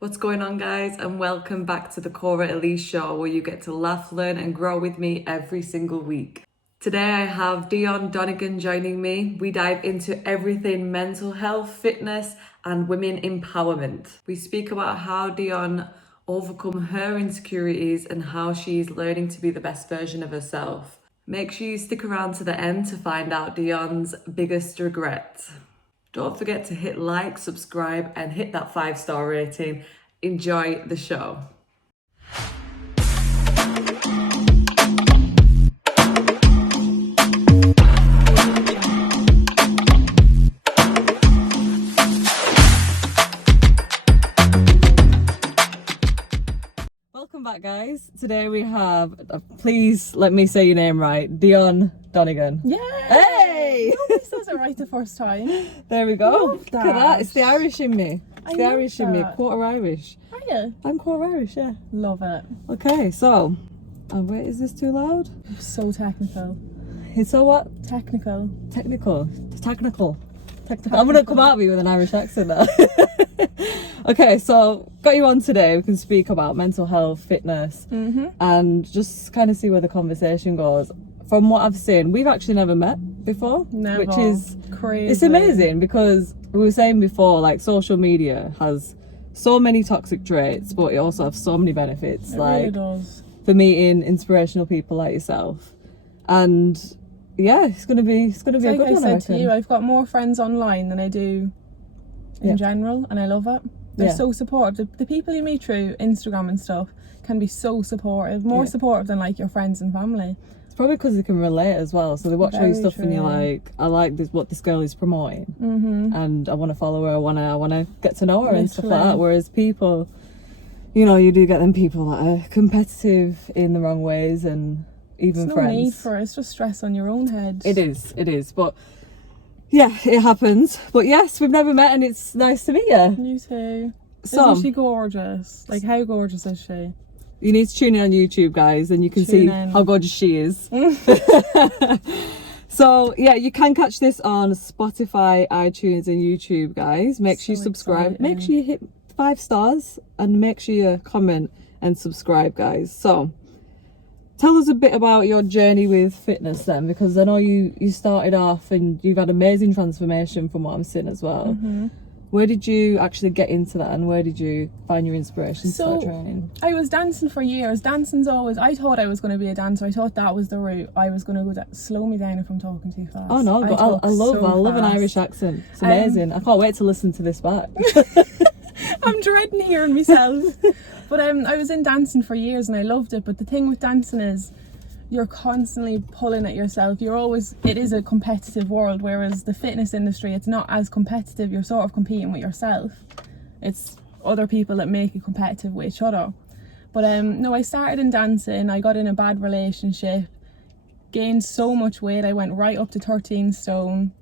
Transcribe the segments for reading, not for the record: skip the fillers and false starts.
What's going on, guys, and welcome back to the Cora Elise show, where you get to laugh, learn and grow with me every single week. Today I have Dione Donegan joining me. We dive into everything mental health, fitness and women empowerment. We speak about how Dione overcome her insecurities and how she's learning to be the best version of herself. Make sure you stick around to the end to find out Dionne's biggest regret. Don't forget to hit like, subscribe, and hit that 5-star rating. Enjoy the show. Welcome back, guys. Today we have, please let me say your name right, Dione Donegan. Yeah. Hey! Nobody says it right the first time. There we go. Love Look at that. It's the Irish in me. It's the love Irish in me. that. Quarter Irish. Are you? I'm quarter Irish, yeah. Love it. Okay, so, wait, is this too loud? So technical. It's so what? Technical. Technical. I'm gonna come at me with an Irish accent now. Okay, so got you on today. We can speak about mental health, fitness, and just kind of see where the conversation goes. From what I've seen, we've actually never met before, Never. which is Crazy. It's amazing because we were saying before, like, social media has so many toxic traits, but it also has so many benefits. It like really does. for meeting inspirational people like yourself, and yeah, it's gonna be a good Like one. I I said to reckon. you, I've got more friends online than I do in general, and I love it. They're so supportive. The people you meet through Instagram and stuff can be so supportive, more supportive than like your friends and family. It's probably because they can relate as well. So they watch all your Very stuff and you're true. like, I like this, what this girl is promoting, and I want to follow her. I want to get to know her and stuff like Literally. that. Whereas people, you know, you do get them people that are competitive in the wrong ways, and even There's no friends. need for it. It's just stress on your own head. It is. But yeah, it happens. But yes, we've never met, and it's nice to meet you. You too. So Isn't she gorgeous? Like, how gorgeous is she? you need to tune in on YouTube, guys, and you can see Tune in. how gorgeous she is. So yeah, you can catch this on Spotify, iTunes and YouTube, guys. Make sure you So subscribe. exciting. Make sure you hit 5 stars and make sure you comment and subscribe, guys. So tell us a bit about your journey with fitness then, because I know you started off and you've had amazing transformation from what I'm seeing as well. Where did you actually get into that, and where did you find your inspiration to start training? I was dancing for years. Dancing's always, I thought I was going to be a dancer. I thought that was the route. I was going to go slow me down if I'm talking too fast. Oh no, but I love an fast. Irish accent. It's amazing. I can't wait to listen to this back. I'm dreading hearing myself. But I was in dancing for years and I loved it. But the thing with dancing is you're constantly pulling at yourself. It is a competitive world, whereas the fitness industry, it's not as competitive. You're sort of competing with yourself. It's other people that make it competitive with each other. But no, I started in dancing. I got in a bad relationship, gained so much weight. I went right up to 13 stone.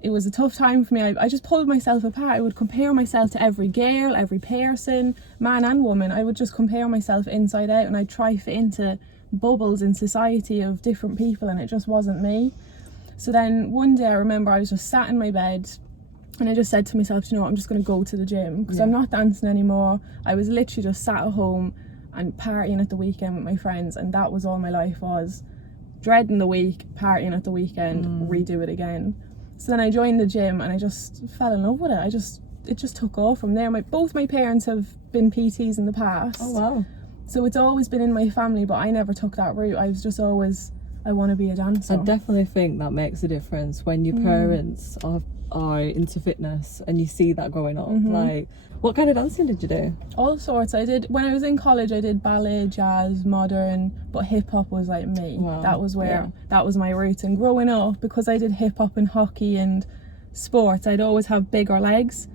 It was a tough time for me. I just pulled myself apart. I would compare myself to every girl, every person, man and woman. I would just compare myself inside out, and I'd try fit into bubbles in society of different people, and it just wasn't me. So then one day I remember I was just sat in my bed and I just said to myself, you know what, I'm just going to go to the gym because I'm not dancing anymore. I was literally just sat at home and partying at the weekend with my friends, and that was all my life was. Dreading the week, partying at the weekend, redo it again. So then I joined the gym and I just fell in love with it. It just took off from there. Both my parents have been PTs in the past. Oh wow. So it's always been in my family, but I never took that route. I was just always, I want to be a dancer. I definitely think that makes a difference when your parents are into fitness and you see that growing up. Like, what kind of dancing did you do? All sorts. When I was in college, I did ballet, jazz, modern, but hip hop was like me. Wow. That was that was my roots. And growing up, because I did hip hop and hockey and sports, I'd always have bigger legs.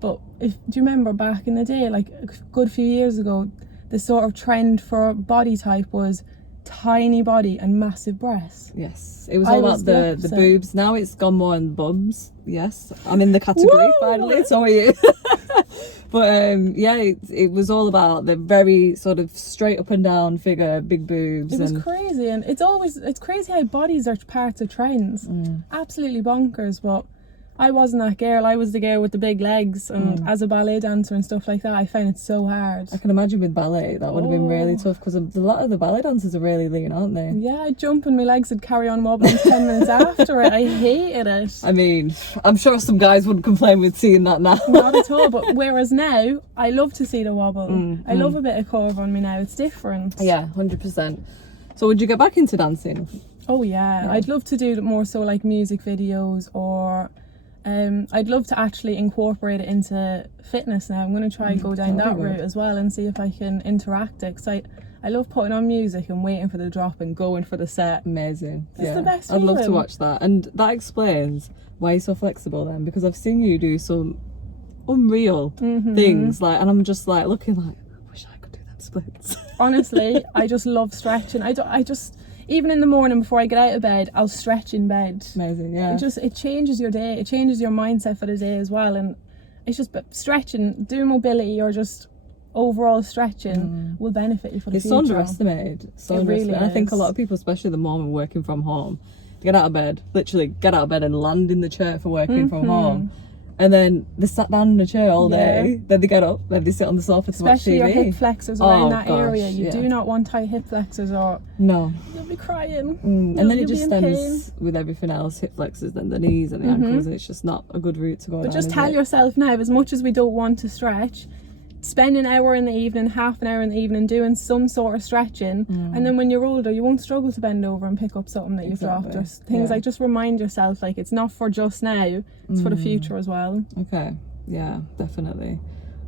But do you remember back in the day, like a good few years ago, the sort of trend for body type was tiny body and massive breasts. Yes, it was all about the opposite. boobs. Now it's gone more on bums. Yes, I'm in the category. Woo! Finally, so are you. But yeah, it was all about the very sort of straight up and down figure, big boobs. It was crazy, and it's crazy how bodies are parts of trends. Absolutely bonkers. But I wasn't that girl. I was the girl with the big legs, and as a ballet dancer and stuff like that, I found it so hard. I can imagine with ballet that would have been really tough, because a lot of the ballet dancers are really lean, aren't they? Yeah, I'd jump and my legs would carry on wobbling 10 minutes after it. I hated it. I mean, I'm sure some guys wouldn't complain with seeing that now. Not at all, but whereas now, I love to see the wobble. I love a bit of curve on me now. It's different. Yeah, 100%. So would you get back into dancing? Oh yeah, I'd love to do more so like music videos, or I'd love to actually incorporate it into fitness now. I'm going to try and go down that route as well and see if I can interact it, because I love putting on music and waiting for the drop and going for the set. Amazing. It's the best I'd love to feeling. watch that. And that explains why you're so flexible then, because I've seen you do some unreal things, like, and I'm just like looking like, I wish I could do them splits. Honestly, I just love stretching. I just even in the morning before I get out of bed, I'll stretch in bed. Amazing, yeah. It changes your day. It changes your mindset for the day as well. And it's just stretching, doing mobility, or just overall stretching will benefit you for the It's future. so underestimated. So It really underestimated. I think a is. lot of people, especially the moment working from home, get out of bed, literally get out of bed and land in the chair for working from home. And then they sat down in the chair all day, then they get up, then they sit on the sofa to watch Especially TV. your hip flexors around that gosh, area. You yeah. do not want tight hip flexors, or No. you'll be crying. And then it You'll just be in pain. stems with everything else, hip flexors, then the knees and the ankles, and it's just not a good route to go down. But just is tell it? yourself now, as much as we don't want to stretch, spend an hour in the evening, half an hour in the evening doing some sort of stretching, and then when you're older you won't struggle to bend over and pick up something that you've dropped, or things like, just remind yourself, like, it's not for just now, it's for the future as well. Okay, yeah, definitely.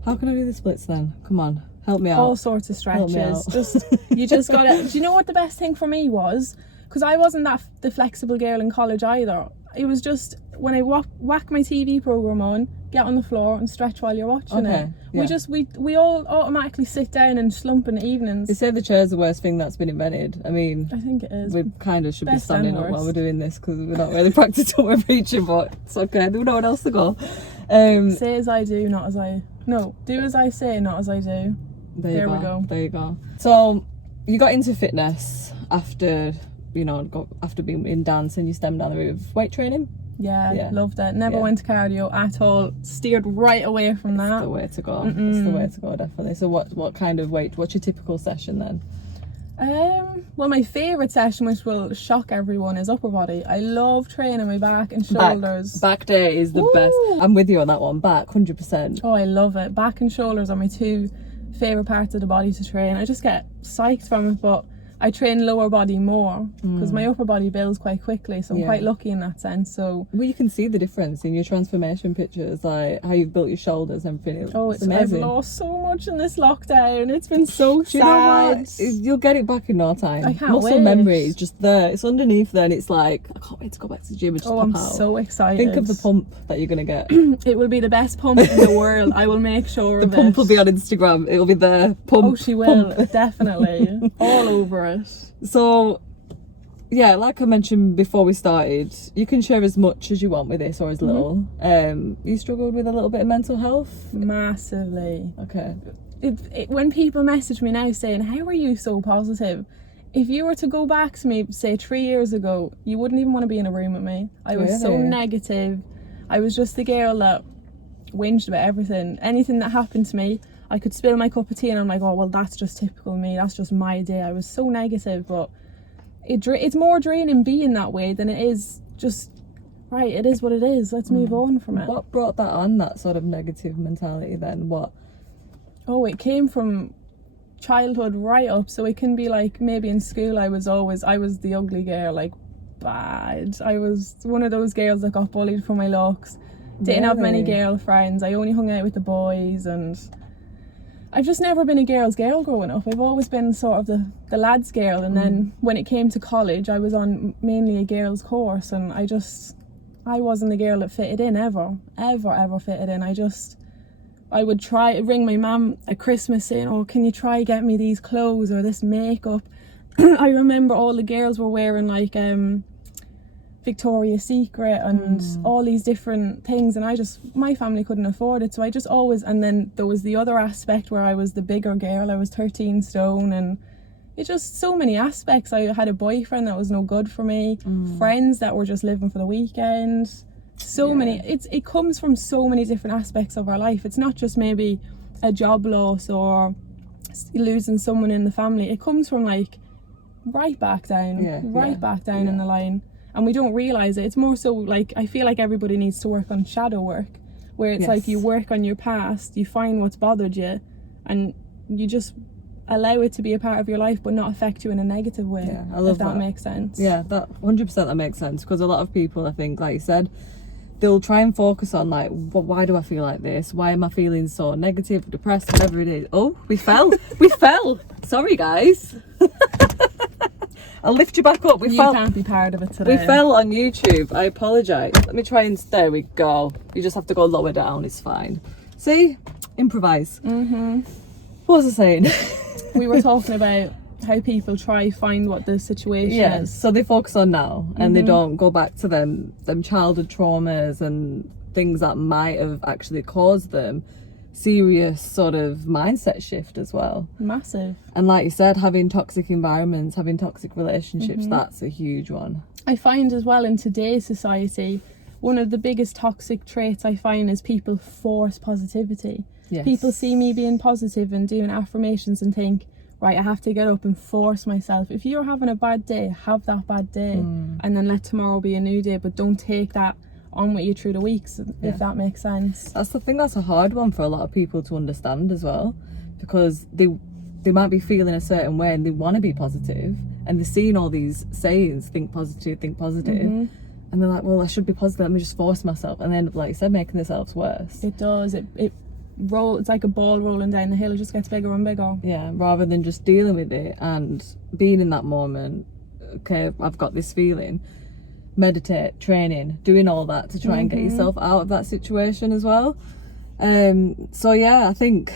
How can I do the splits then? Come on, help me out. All sorts of Help me stretches. out. Just you just gotta. Do you know what the best thing for me was? Because I wasn't the flexible girl in college either. It was just when I whack my TV program on, get on the floor and stretch while you're watching it. We all automatically sit down and slump in the evenings. They say the chair's the worst thing that's been invented. I mean, I think it is. we kind of should be Best standing and up while worst. we're doing this, because we're not really practicing what we're preaching, but it's okay, there's no one else to go. Say as I do, not as I. No, do as I say, not as I do. There we go. There you go. So you got into fitness after, after being in dance, and you stemmed down the route of weight training. Yeah, loved it. Never went to cardio at all. Steered right away from That's that. the way to go. It's the way to go, definitely. So what kind of weight? What's your typical session then? Well, my favourite session, which will shock everyone, is upper body. I love training my back and shoulders. Back day is the best. I'm with you on that one. Back, 100%. Oh, I love it. Back and shoulders are my two favourite parts of the body to train. I just get psyched from it, but I train lower body more because my upper body builds quite quickly, so I'm quite lucky in that sense. So well, you can see the difference in your transformation pictures, like how you've built your shoulders and everything. It's amazing. I've lost so much in this lockdown. It's been so Do you know sad. what? You'll get it back in no time. I can't Muscle wait. memory is just there. It's underneath there, and it's like, I can't wait to go back to the gym and just pop I'm out. so excited. Think of the pump that you're gonna get. It will be the best pump in the world. I will make sure The of pump it. will be on Instagram. It'll be there. Pump. Oh, she will. Pump. Definitely. All over it. So, yeah, like I mentioned before we started, you can share as much as you want with this or as little. You struggled with a little bit of mental health? Massively. Okay. When people message me now saying, how are you so positive? If you were to go back to me, say 3 years ago, you wouldn't even want to be in a room with me. I was so Really? negative. I was just the girl that whinged about everything. Anything that happened to me, I could spill my cup of tea and I'm like, oh, well, that's just typical me. That's just my day. I was so negative, but it's more draining being that way than it is just, right, it is what it is. Let's move on from it. What brought that on, that sort of negative mentality then? What? Oh, it came from childhood right up. So it can be like, maybe in school I was the ugly girl, like bad. I was one of those girls that got bullied for my looks. Didn't have many girlfriends. I only hung out with the boys, and I've just never been a girl's girl growing up. I've always been sort of the lad's girl, and then when it came to college I was on mainly a girls course, and I wasn't the girl that fitted in ever fitted in. I would try ring my mum at Christmas saying, oh, can you try get me these clothes or this makeup. I remember all the girls were wearing like Victoria's Secret and all these different things, and my family couldn't afford it, so I just always, and then there was the other aspect where I was the bigger girl. I was 13 stone, and it just so many aspects. I had a boyfriend that was no good for me, friends that were just living for the weekend, It comes from so many different aspects of our life. It's not just maybe a job loss or losing someone in the family. It comes from like right back down in the line, and we don't realize it. It's more so like, I feel like everybody needs to work on shadow work, where it's like you work on your past, you find what's bothered you, and you just allow it to be a part of your life but not affect you in a negative way. I love if that makes sense. That 100% that makes sense, because a lot of people, I think, like you said, they'll try and focus on like, well, why do I feel like this? Why am I feeling so negative, depressed, whatever it is? Oh, we fell. We fell. Sorry, guys. I'll lift you back up. You can't be part of it today. We fell on YouTube. I apologise. Let me try and... There we go. You just have to go lower down. It's fine. See? Improvise. What was I saying? We were talking about how people try find what the situation is. So they focus on now, and they don't go back to them childhood traumas and things that might have actually caused them serious sort of mindset shift as well. Massive. And like you said, having toxic environments, having toxic relationships, that's a huge one. I find as well in today's society, one of the biggest toxic traits I find is people force positivity. People see me being positive and doing affirmations and think, right, I have to get up and force myself. If you're having a bad day, have that bad day, and then let tomorrow be a new day, but don't take that on with you through the weeks, if that makes sense. That's the thing, that's a hard one for a lot of people to understand as well, because they might be feeling a certain way and they want to be positive, and they're seeing all these sayings, think positive, and they're like, well, I should be positive, let me just force myself, and they end up, like you said, making themselves worse. It does. It's like a ball rolling down the hill. It just gets bigger and bigger. Rather than just dealing with it and being in that moment. Okay, I've got this feeling. Meditate, training, doing all that to try and get yourself out of that situation as well. I think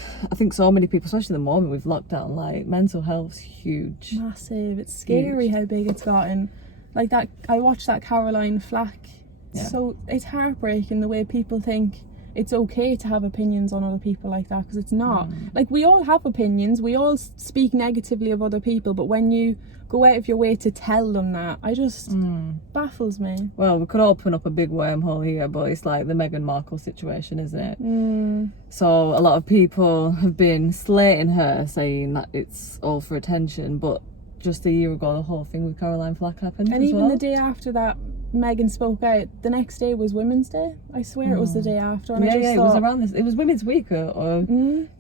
so many people, especially in the moment with lockdown, like mental health's huge. Massive. It's scary how big it's gotten. Like that, I watched that Caroline Flack. So it's heartbreaking the way people think it's okay to have opinions on other people like that, because it's not. Like, we all have opinions, we all speak negatively of other people, but when you go out of your way to tell them that, I just baffles me. Well, we could open up a big wormhole here, but it's like the Meghan Markle situation, isn't it? So a lot of people have been slating her, saying that it's all for attention, but just a year ago the whole thing with Caroline Flack happened, and even the day after that Meghan spoke out, the next day was Women's Day. I swear it was the day after, and it was around this. It was Women's Week, or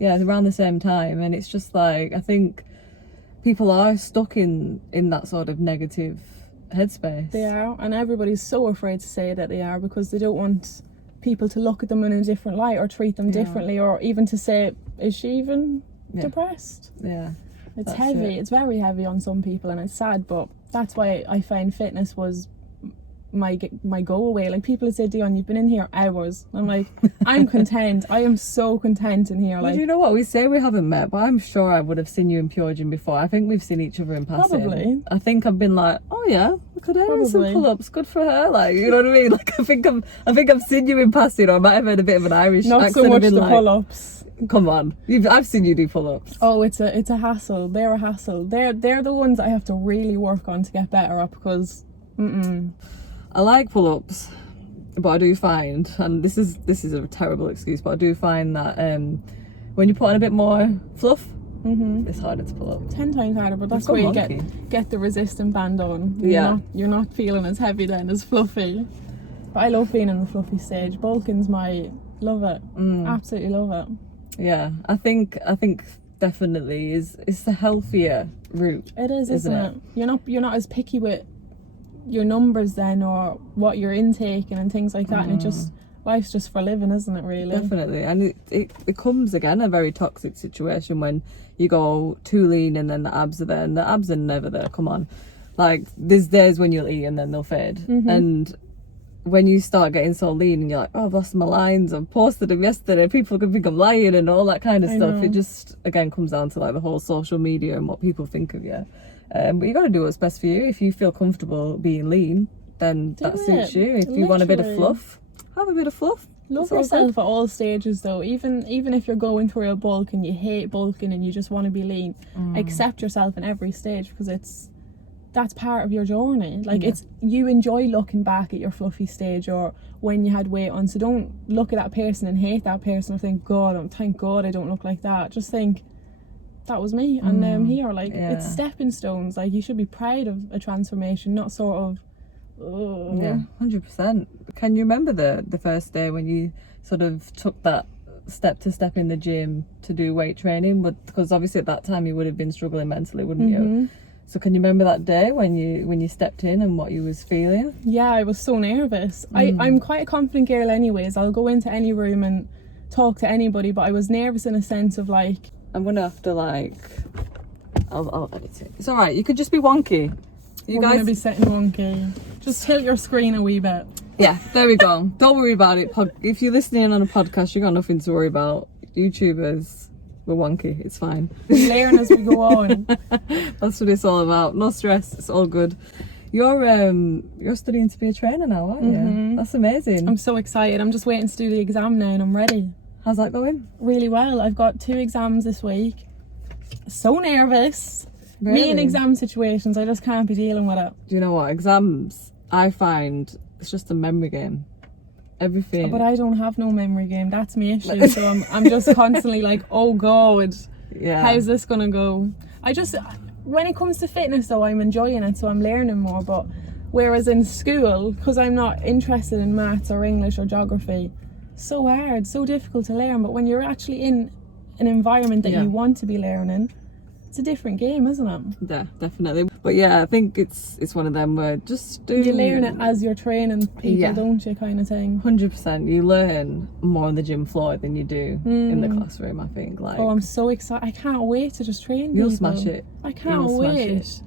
around the same time. And it's just like, I think people are stuck in that sort of negative headspace. They are, and everybody's so afraid to say that they are, because they don't want people to look at them in a different light or treat them differently, or even to say, is she even depressed? It's heavy. It's very heavy on some people, and it's sad. But that's why I find fitness was my go away. Like, people say, Dione, you've been in here hours. I'm like, I'm content. I am so content in here. Like, you know what, we say we haven't met, but I'm sure I would have seen you in Pure Gym before. I think we've seen each other in passing. Probably. I think I've been like, oh yeah, look at her doing some pull-ups, good for her. Like, you know what I mean? Like, I think I've seen you in passing, or I might have had a bit of an Irish not accent. so much the like, pull-ups. Come on, I've seen you do pull-ups. Oh, it's a hassle. They're a hassle. They're the ones I have to really work on to get better at, because I like pull-ups, but I do find, and this is a terrible excuse, but I do find that when you put on a bit more fluff, it's harder to pull up. 10 times harder, but that's where you get the resistant band on. You're not feeling as heavy then as fluffy. But I love being in the fluffy stage. Bulking's love it. Absolutely love it. Yeah, I think definitely it's the healthier route. It is, isn't it? You're not as picky with your numbers then, or what you're intaking and things like that, and it just, life's just for living, isn't it, really? Definitely. And it becomes again a very toxic situation when you go too lean and then the abs are there, and the abs are never there. Come on, like, there's days when you'll eat and then they'll fade, and when you start getting so lean and you're like, oh, I've lost my lines, I've posted them yesterday, people could think I'm lying and all that kind of stuff. It just again comes down to like the whole social media and what people think of you. But you got to do what's best for you. If you feel comfortable being lean, then that suits you. If you want a bit of fluff, have a bit of fluff. Love yourself at all stages though. Even if you're going through a bulk and you hate bulking and you just want to be lean, accept yourself in every stage, because that's part of your journey. Like it's, you enjoy looking back at your fluffy stage or when you had weight on. So don't look at that person and hate that person or think, thank God I don't look like that. Just think, that was me, and now I'm here. Like it's stepping stones. Like you should be proud of a transformation, not sort of. Yeah, 100%. Can you remember the first day when you sort of took that step in the gym to do weight training? But because obviously at that time you would have been struggling mentally, wouldn't you? So can you remember that day when you stepped in and what you was feeling? Yeah, I was so nervous. I'm quite a confident girl anyways. I'll go into any room and talk to anybody, but I was nervous in a sense of like, I'm gonna have to like, I'll edit it. It's alright, you could just be wonky. We're gonna be sitting wonky. Just tilt your screen a wee bit. Yeah, there we go. Don't worry about it. If you're listening on a podcast, you got nothing to worry about. YouTubers, we're wonky. It's fine. We learn as we go on. That's what it's all about. No stress. It's all good. You're studying to be a trainer now, aren't you? That's amazing. I'm so excited. I'm just waiting to do the exam now and I'm ready. How's that going? Really well. I've got 2 exams this week. So nervous. Really? Me in exam situations, I just can't be dealing with it. Do you know what? Exams, I find it's just a memory game. Everything. But I don't have no memory game. That's my issue. So I'm just constantly like, oh God, how's this gonna go? When it comes to fitness though, I'm enjoying it, so I'm learning more. But whereas in school, because I'm not interested in maths or English or geography, so hard, so difficult to learn. But when you're actually in an environment that you want to be learning, it's a different game, isn't it? Yeah, definitely. But yeah, I think it's one of them where just do. You learn it as you're training people, don't you, kind of thing. 100%. You learn more on the gym floor than you do in the classroom, I think. Like, oh, I'm so excited. I can't wait to just train You'll people. smash it. I can't wait.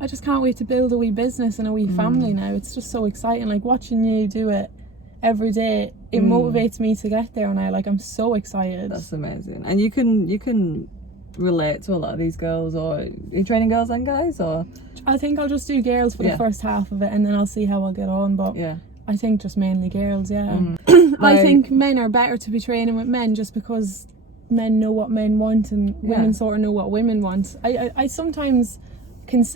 I just can't wait to build a wee business and a wee family now. It's just so exciting. Like watching you do it every day, it motivates me to get there now. Like I'm so excited. That's amazing. And you can relate to a lot of these girls, or are you training girls and guys, or? I think I'll just do girls for the first half of it and then I'll see how I'll get on, but I think just mainly girls. I think men are better to be training with men just because men know what men want and women sort of know what women want. I sometimes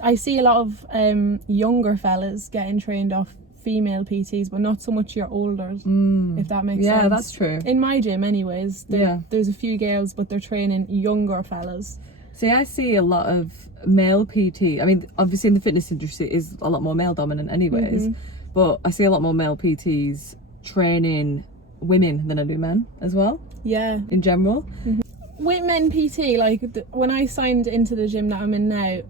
I see a lot of younger fellas getting trained off female PTs, but not so much your older, if that makes sense. Yeah, that's true. In my gym anyways, there's a few girls, but they're training younger fellas. See, I see a lot of male PT. I mean, obviously in the fitness industry is a lot more male dominant anyways, but I see a lot more male PTs training women than I do men as well. Yeah. In general. With men PT, like when I signed into the gym that I'm in now,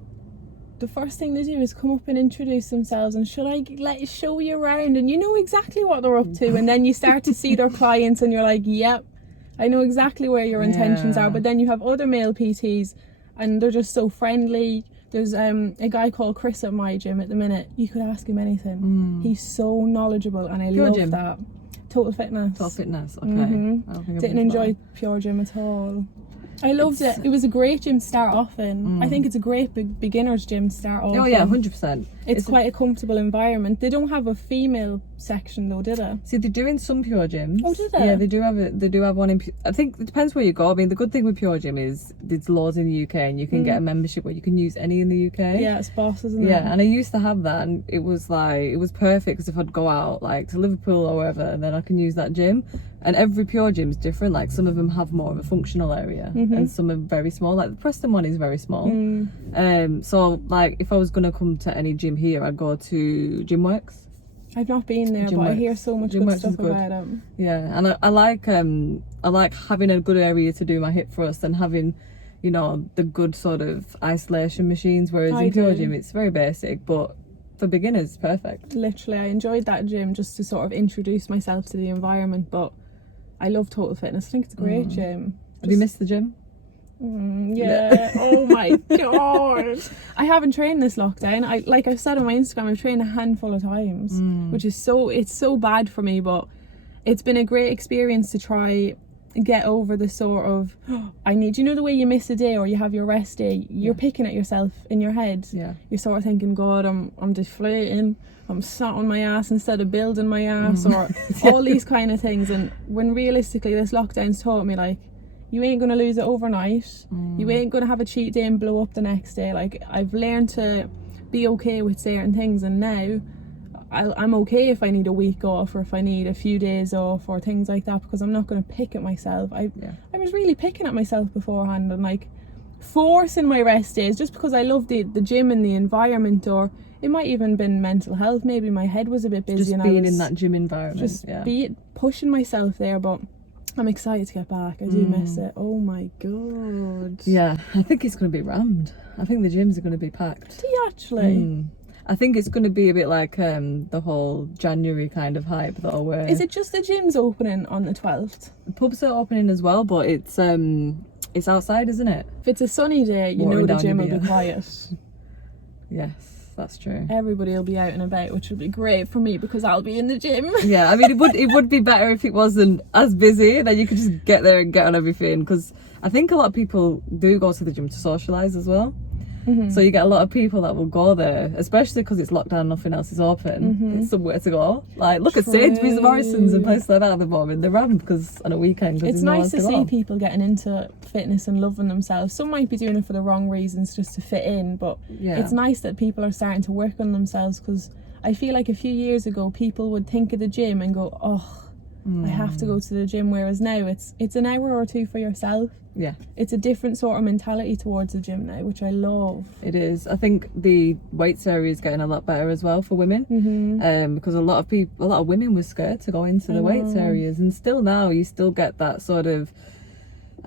the first thing they do is come up and introduce themselves and should I show you around, and you know exactly what they're up to, and then you start to see their clients and you're like, yep, I know exactly where your intentions are. But then you have other male PTs and they're just so friendly. There's a guy called Chris at my gym at the minute. You could ask him anything. He's so knowledgeable and I love that. Total Fitness. Total Fitness, okay. Didn't enjoy Pure Gym at all. I loved it. It was a great gym to start off in. I think it's a great beginner's gym to start off in. Oh yeah, 100%. It's quite a comfortable environment. They don't have a female section though, do they? See, they do in some Pure gyms. Oh, do they? Yeah, they do have one in. I think it depends where you go. I mean, the good thing with Pure Gym is there's laws in the UK, and you can get a membership where you can use any in the UK. Yeah, it's boss, isn't it? Yeah, and I used to have that, and it was perfect because if I'd go out like to Liverpool or wherever, and then I can use that gym. And every Pure Gym is different. Like some of them have more of a functional area, and some are very small. Like the Preston one is very small. So like if I was gonna come to any gym here, I'd go to Gymworks. I've not been there, but I hear so much good stuff about it. Yeah, and I like having a good area to do my hip thrust and having, you know, the good sort of isolation machines. Whereas in Pure Gym, it's very basic, but for beginners, perfect. Literally, I enjoyed that gym just to sort of introduce myself to the environment. But I love Total Fitness. I think it's a great gym. Have you missed the gym? Yeah. Oh my god. I haven't trained this lockdown. Like I've said on my Instagram, I've trained a handful of times, which is it's so bad for me, but it's been a great experience to try get over the sort of you know the way you miss a day or you have your rest day, you're picking at yourself in your head. You're sort of thinking, God, I'm deflating, I'm sat on my ass instead of building my ass, or all these kind of things. And when realistically this lockdown's taught me, like, you ain't gonna lose it overnight. You ain't gonna have a cheat day and blow up the next day. Like, I've learned to be okay with certain things, and now I'm okay if I need a week off or if I need a few days off or things like that, because I'm not going to pick at myself. I was really picking at myself beforehand and like forcing my rest days just because I love the gym and the environment, or it might even been mental health. Maybe my head was a bit busy just and being I was in that gym environment. just pushing myself there, but I'm excited to get back. I do miss it. Oh my god. Yeah, I think it's going to be rammed. I think the gyms are going to be packed. Do you actually? I think it's going to be a bit like the whole January kind of hype though, where Is it just the gyms opening on the 12th? pubs are opening as well, but it's outside, isn't it? If it's a sunny day, you Watering know the down gym your will be beer. quiet. Yes, that's true. Everybody will be out and about, which will be great for me because I'll be in the gym. Yeah, I mean, it would be better if it wasn't as busy, then you could just get there and get on everything, because I think a lot of people do go to the gym to socialise as well. So you get a lot of people that will go there, especially because it's lockdown, nothing else is open. It's somewhere to go. Like, look at Sainsbury's and Morrison's and places like that at the moment. They're rammed because on a weekend. It's nice to see people getting into fitness and loving themselves. Some might be doing it for the wrong reasons, just to fit in, but it's nice that people are starting to work on themselves, because I feel like a few years ago people would think of the gym and go, oh, I have to go to the gym, whereas now it's an hour or two for yourself. Yeah, it's a different sort of mentality towards the gym now, which I love. it is. I think the weights area is getting a lot better as well for women, because a lot of women were scared to go into the weights areas, and still now you still get that sort of.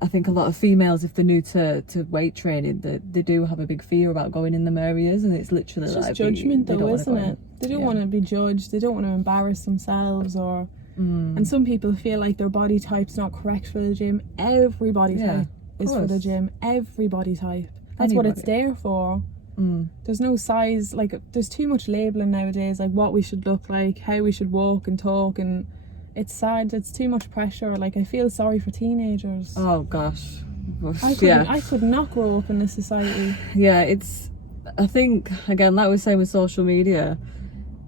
I think a lot of females, if they're new to weight training, they do have a big fear about going in them areas, and it's literally it's like just judgment they though, isn't it? They don't want to be judged. They don't want to embarrass themselves, or and some people feel like their body type's not correct for the gym. Every body type is for the gym. Every body type. That's what it's there for. There's no size, like there's too much labelling nowadays, like what we should look like, how we should walk and talk, and it's sad. It's too much pressure. Like, I feel sorry for teenagers. Oh gosh. I could not grow up in this society. Yeah, I think, again, like we were saying with social media,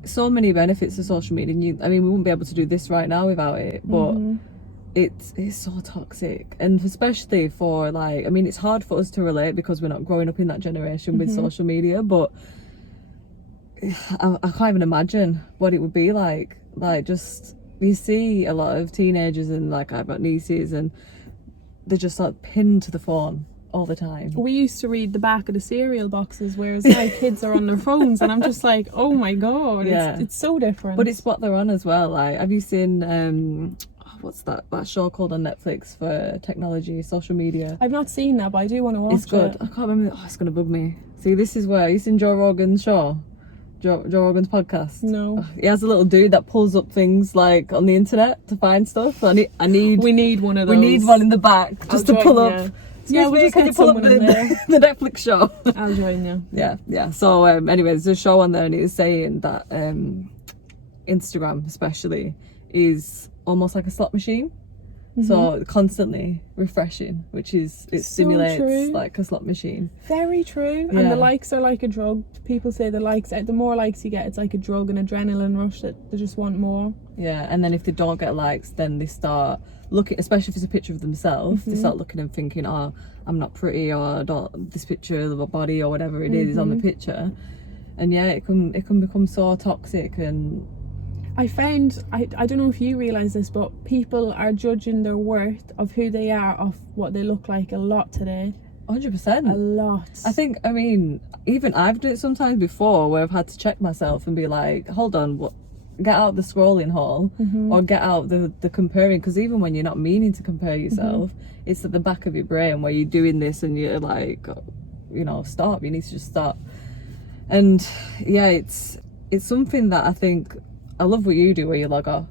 so many benefits of social media. I mean, we wouldn't be able to do this right now without it, but it's so toxic, and especially for, like, I mean, it's hard for us to relate because we're not growing up in that generation with social media, but I can't even imagine what it would be like just, you see a lot of teenagers, and like I've got nieces, and they're just like pinned to the phone all the time. We used to read the back of the cereal boxes, whereas now kids are on their phones, and I'm just like, oh my god, it's so different. But it's what they're on as well. Like, have you seen what's that show called on Netflix for technology, social media? I've not seen that, but I do want to watch it. It's good. I can't remember. Oh, it's gonna bug me. See, this is where you seen Joe Rogan's show. Joe Rogan's podcast. No. He has a little dude that pulls up things like on the internet to find stuff. We need one of those. We need one in the back just to pull up. Yeah, we'll just can you get pull up someone in there. the Netflix show? I'll join you. Yeah. So anyway, there's a show on there, and it was saying that Instagram especially is almost like a slot machine. So constantly refreshing, which is, it stimulates true. like a slot machine. Very true. And the likes are like a drug. People say the more likes you get, it's like a drug, an adrenaline rush that they just want more. Yeah, and then if they don't get likes, then they start looking, especially if it's a picture of themselves, they start looking and thinking, oh, I'm not pretty, or this picture of a body or whatever it is on the picture. And yeah, it can become so toxic. And I found, I don't know if you realise this, but people are judging their worth of who they are off what they look like a lot today. 100%. A lot. I think, I mean, even I've done it sometimes before where I've had to check myself and be like, hold on, get out the scrolling hole, or get out the comparing, because even when you're not meaning to compare yourself, it's at the back of your brain where you're doing this and you're like, stop, you need to just stop. And yeah, it's something that I think, I love what you do where you log off.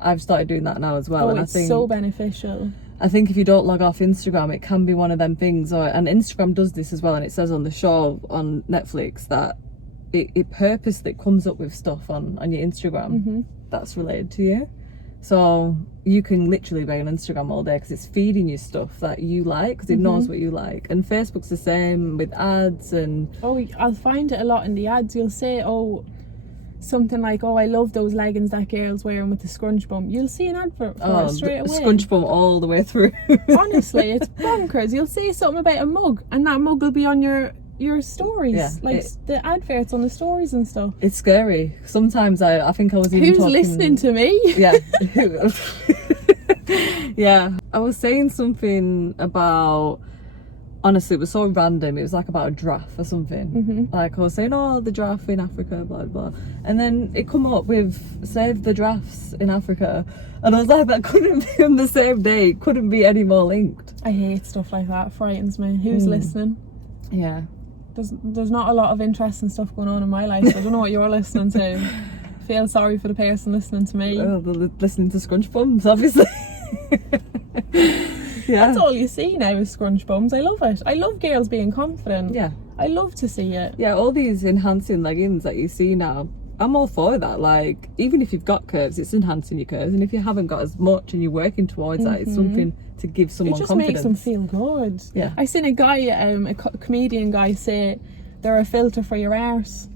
I've started doing that now as well. And I think so beneficial. I think if you don't log off Instagram, it can be one of them things, and Instagram does this as well, and it says on the show on Netflix that it purposely comes up with stuff on your Instagram that's related to you. So you can literally be on Instagram all day because it's feeding you stuff that you like, because it knows what you like. And Facebook's the same with ads. And I'll find it a lot in the ads. You'll say, something like, I love those leggings that girl's wearing with the scrunch bum. You'll see an advert for it straight away. Scrunch bum all the way through. Honestly, it's bonkers. You'll see something about a mug, and that mug will be on your your stories, Yeah, like the adverts on the stories and stuff. It's scary. Sometimes I think I was even Who's talking... listening to me? Yeah. Yeah. I was saying something about... Honestly, it was so random. It was like about a giraffe or something. Like I was saying, oh, the giraffe in Africa, blah, blah. And then it come up with save the giraffes in Africa. And I was like, that couldn't be on the same day. It couldn't be any more linked. I hate stuff like that. It frightens me. Who's listening? Yeah. There's not a lot of interesting stuff going on in my life, so I don't know what you're listening to. Feel sorry for the person listening to me. Well, they're listening to Scrunch Bums, obviously. Yeah. That's all you see now is scrunch bums. I love it. I love girls being confident. Yeah. I love to see it. Yeah, all these enhancing leggings that you see now, I'm all for that. Like, even if you've got curves, it's enhancing your curves. And if you haven't got as much and you're working towards that, it's something to give someone It just confidence. makes them feel good. Yeah. I seen a guy, a comedian guy, say they're a filter for your arse.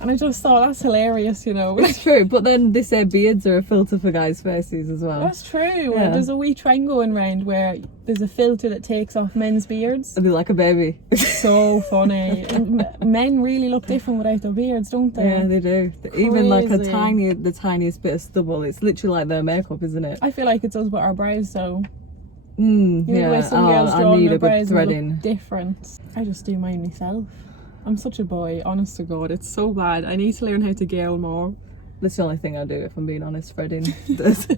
And I just thought, that's hilarious, you know. It's true, but then they say beards are a filter for guys' faces as well. That's true. Yeah. There's a wee trend going round where there's a filter that takes off men's beards. It'd be like a baby. So funny. And men really look different without their beards, don't they? Yeah, they do. Even like the Crazy. tiniest bit of stubble, it's literally like their makeup, isn't it? I feel like it's us with our brows, though. You know the way Yeah, some girls draw I on need their a good brows and look threading. different. I just do mine myself. I'm such a boy, honest to God. It's so bad. I need to learn how to girl more. That's the only thing I do, if I'm being honest. Threading.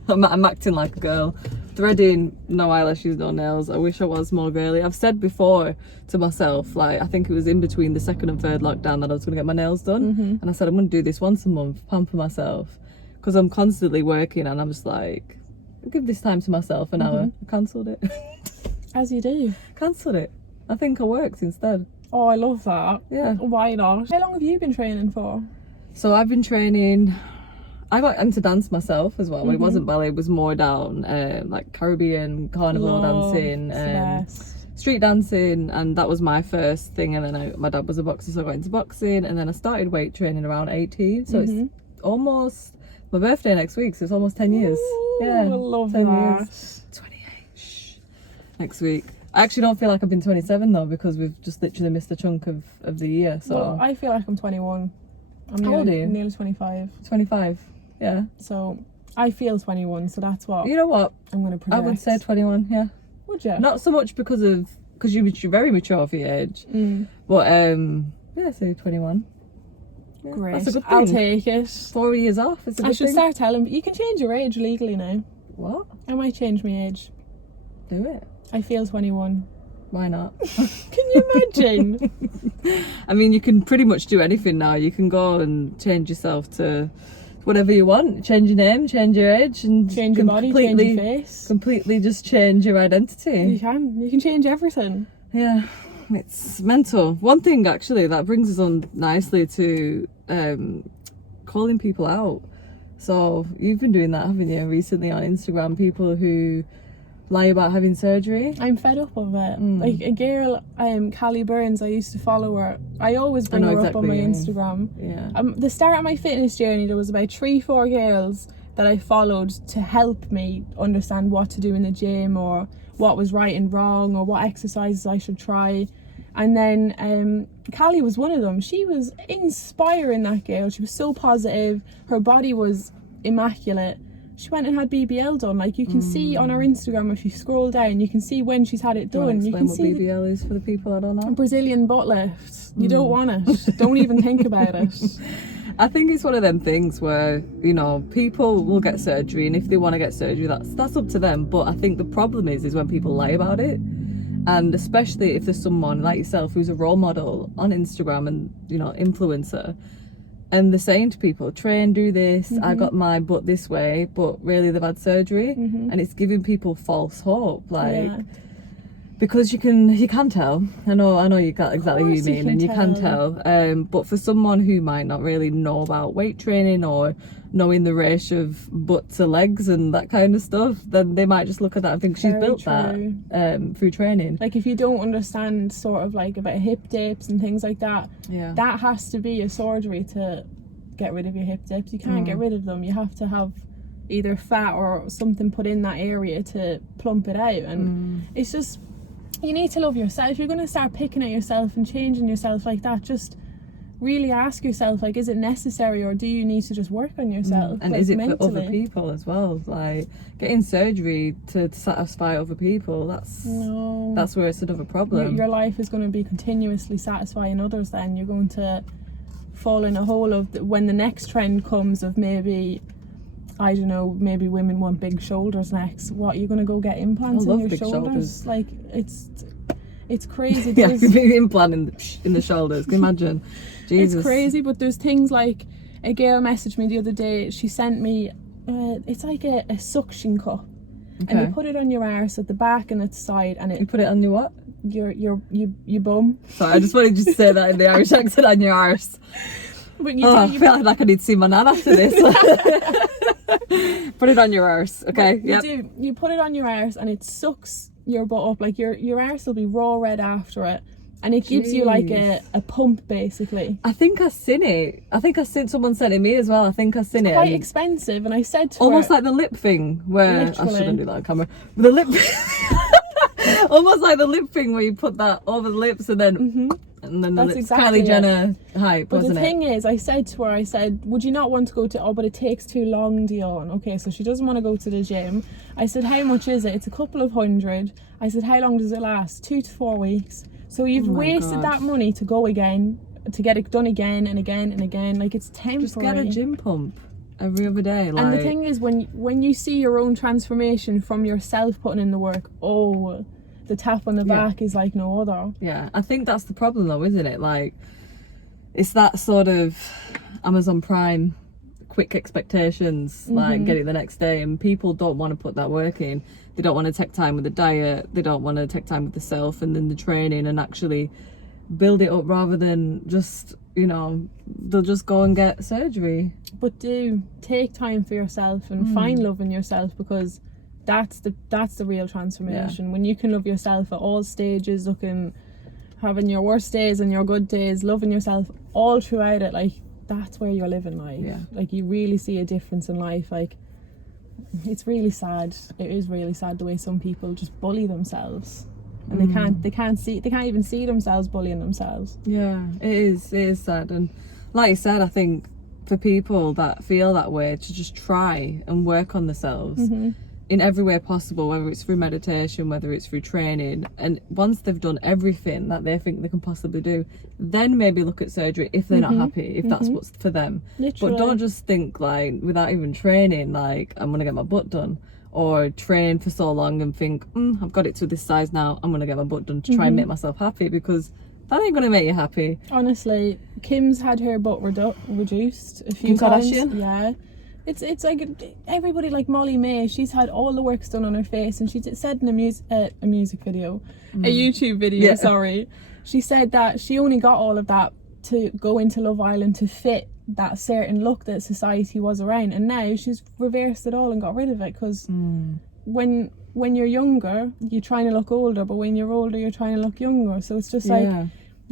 I'm acting like a girl. Threading, no eyelashes, no nails. I wish I was more girly. I've said before to myself, like, I think it was in between the second and third lockdown that I was going to get my nails done. And I said, I'm going to do this once a month, pamper myself. Because I'm constantly working and I'm just like, I'll give this time to myself an hour. I cancelled it. As you do. Cancelled it. I think I worked instead. Oh, I love that. Yeah. Why not? How long have you been training for? So I've been training. I got into dance myself as well. But it wasn't ballet, it was more down like Caribbean carnival dancing, Yes. street dancing, and that was my first thing. And then my dad was a boxer, so I got into boxing, and then I started weight training around 18. So it's almost my birthday next week, so it's almost 10 years. Ooh, Yeah, I love 10 that. years. 28. Shh. Next week. I actually don't feel like I've been 27 though, because we've just literally missed a chunk of the year. So Well, I feel like I'm 21. I'm How old are you? nearly 25. 25. Yeah. So I feel 21, so that's what You know what? I'm going to project. I would say 21. Yeah. Would you? Not so much because you're very mature for your age, but yeah, say 21. Yeah, Great. that's a good thing. I'll take it. 4 years off. It's a good I should thing. start telling. You can change your age legally now. What? I might change my age. Do it. I feel 21. Why not? Can you imagine? I mean, you can pretty much do anything now. You can go and change yourself to whatever you want. Change your name, change your age, and Change your body, change your face. Completely just change your identity. You can change everything. Yeah, it's mental. One thing actually that brings us on nicely to calling people out. So you've been doing that, haven't you, recently on Instagram? People who lie about having surgery. I'm fed up of it. Like a girl, Callie Burns, I used to follow her. I always bring her up on my Instagram. Yeah. The start of my fitness journey, there was about 3-4 girls that I followed to help me understand what to do in the gym, or what was right and wrong, or what exercises I should try. And then Callie was one of them. She was inspiring, that girl. She was so positive. Her body was immaculate. She went and had BBL done. Like, you can see on her Instagram, if you scroll down, you can see when she's had it done. You can what see BBL is for the people I don't know. Brazilian butt lift. You don't want it. Don't even think about it. I think it's one of them things where, you know, people will get surgery, and if they want to get surgery, that's up to them. But I think the problem is when people lie about it. And especially if there's someone like yourself who's a role model on Instagram and, you know, influencer, and they're saying to people, train, do this, I got my butt this way, but really they've had surgery, and it's giving people false hope, like, because you can tell. I know you got exactly who you mean, and you can tell. But for someone who might not really know about weight training or knowing the ratio of butt to legs and that kind of stuff, then they might just look at that and think she's built that through training. Like, if you don't understand sort of like about hip dips and things like that, that has to be a surgery to get rid of your hip dips. You can't get rid of them. You have to have either fat or something put in that area to plump it out, and it's just, you need to love yourself. You're going to start picking at yourself and changing yourself like that. Just really ask yourself, like, is it necessary, or do you need to just work on yourself? And like, is it mentally? for other people as well? Like, getting surgery to satisfy other people, that's where it's another problem. Your life is going to be continuously satisfying others. Then you're going to fall in a hole of when the next trend comes of maybe, I don't know, maybe women want big shoulders next. What, you're going to go get implants in your shoulders? Like, it's crazy. Yeah, big implant in the shoulders. Can you imagine? Jesus. It's crazy, but there's things like, a girl messaged me the other day. She sent me, it's like a suction cup, and you put it on your arse at the back and at the side, and you put it on your what? Your bum. Sorry, I just wanted you to say that in the Irish accent, on your arse. But I feel like I need to see my nan after this. Put it on your arse, okay? You put it on your arse and it sucks your butt up. Like, your arse will be raw red after it, and it gives you like a pump, basically. I think I've seen it. I think I've seen someone sent it me as well. I think I've seen it. Quite expensive, and I said to almost her, like the lip thing where literally. I shouldn't do that on camera. The lip, almost like the lip thing where you put that over the lips and then. And then That's the exactly Kylie Jenner hype, but wasn't the thing is, I said to her, I said, would you not want to go to, but it takes too long, Dione. Okay, so she doesn't want to go to the gym. I said, how much is it? It's a couple of $100. I said, how long does it last? 2 to 4 weeks. So you've wasted that money to go again, to get it done again and again and again. Like, it's temporary. Just get a gym pump every other day. Like. And the thing is, when you see your own transformation from yourself putting in the work, the tap on the back is like no other. Yeah, I think that's the problem though, isn't it? Like, it's that sort of Amazon Prime quick expectations, like get it the next day, and people don't want to put that work in. They don't want to take time with the diet, they don't want to take time with the self and then the training and actually build it up, rather than just, you know, they'll just go and get surgery. But do take time for yourself and find love in yourself, because that's the real transformation. When you can love yourself at all stages, having your worst days and your good days, loving yourself all throughout it, like, that's where you're living life. Like, you really see a difference in life. Like, it's really sad. It is really sad the way some people just bully themselves, and they can't even see themselves bullying themselves. Yeah, it is sad. And like you said, I think for people that feel that way, to just try and work on themselves in every way possible, whether it's through meditation, whether it's through training, and once they've done everything that they think they can possibly do, then maybe look at surgery if they're not happy, if that's what's for them. Literally. But don't just think, like, without even training, like, I'm gonna get my butt done, or train for so long and think, I've got it to this size now, I'm gonna get my butt done to try and make myself happy, because that ain't gonna make you happy. Honestly, Kim's had her butt reduced a few Kim times. Kardashian? Yeah. It's like everybody, like Molly May, she's had all the works done on her face, and she said in a music video, a YouTube video, sorry, she said that she only got all of that to go into Love Island to fit that certain look that society was around, and now she's reversed it all and got rid of it, because when you're younger you're trying to look older, but when you're older you're trying to look younger. So it's just like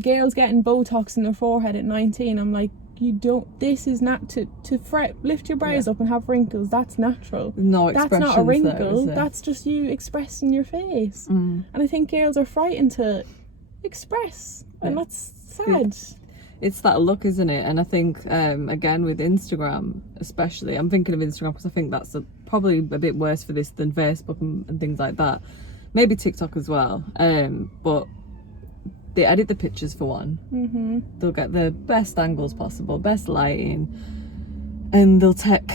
girls getting Botox in their forehead at 19. I'm like, you don't, this is not to lift your brows up and have wrinkles. That's natural. No, that's not a wrinkle. That's just you expressing your face. And I think girls are frightened to express, and that's sad. It's that look, isn't it? And I think again with Instagram especially, I'm thinking of Instagram because I think that's probably a bit worse for this than Facebook and things like that. Maybe TikTok as well. But they edit the pictures for one. They'll get the best angles possible, best lighting, and they'll take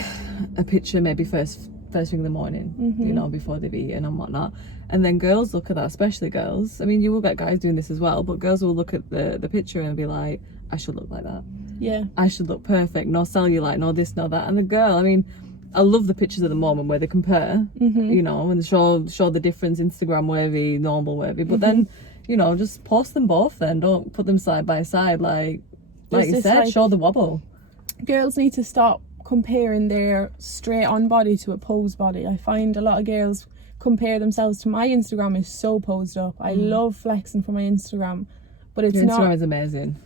a picture maybe first thing in the morning, you know, before they've eaten and whatnot. And then girls look at that, especially girls. I mean, you will get guys doing this as well, but girls will look at the picture and be like, I should look like that. Yeah. I should look perfect, no cellulite, no this, no that. And the girl, I mean, I love the pictures at the moment where they compare, you know, and show the difference, Instagram worthy, normal worthy. But then, you know, just post them both then. Don't put them side by side. Like you said, like, show the wobble. Girls need to stop comparing their straight on body to a posed body. I find a lot of girls compare themselves to my Instagram is so posed up. I love flexing for my Instagram, but it's not. Instagram is amazing.